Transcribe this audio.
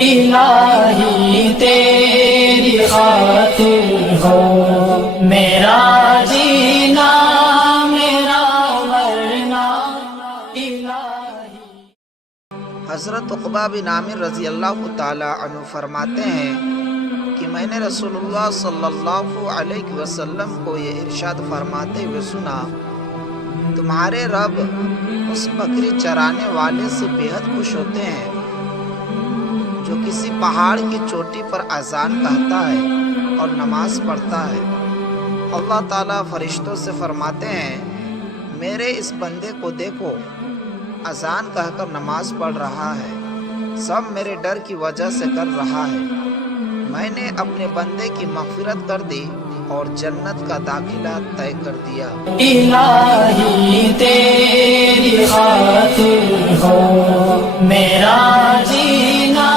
الہی تیری خاطر ہو میرا جینا میرا مرنا الہی۔ حضرت عقبہ بن عامر رضی اللہ تعالی عنہ فرماتے ہیں کہ میں نے رسول اللہ صلی اللہ علیہ وسلم کو یہ ارشاد فرماتے ہوئے سنا، تمہارے رب اس بکری چرانے والے سے بے حد خوش ہوتے ہیں جو کسی پہاڑ کی چوٹی پر اذان کہتا ہے اور نماز پڑھتا ہے۔ اللہ تعالیٰ فرشتوں سے فرماتے ہیں، میرے اس بندے کو دیکھو، اذان کہہ کر نماز پڑھ رہا ہے، سب میرے ڈر کی وجہ سے کر رہا ہے۔ میں نے اپنے بندے کی مغفرت کر دی اور جنت کا داخلہ طے کر دیا۔ الہی تیری خاطر ہو میرا جینا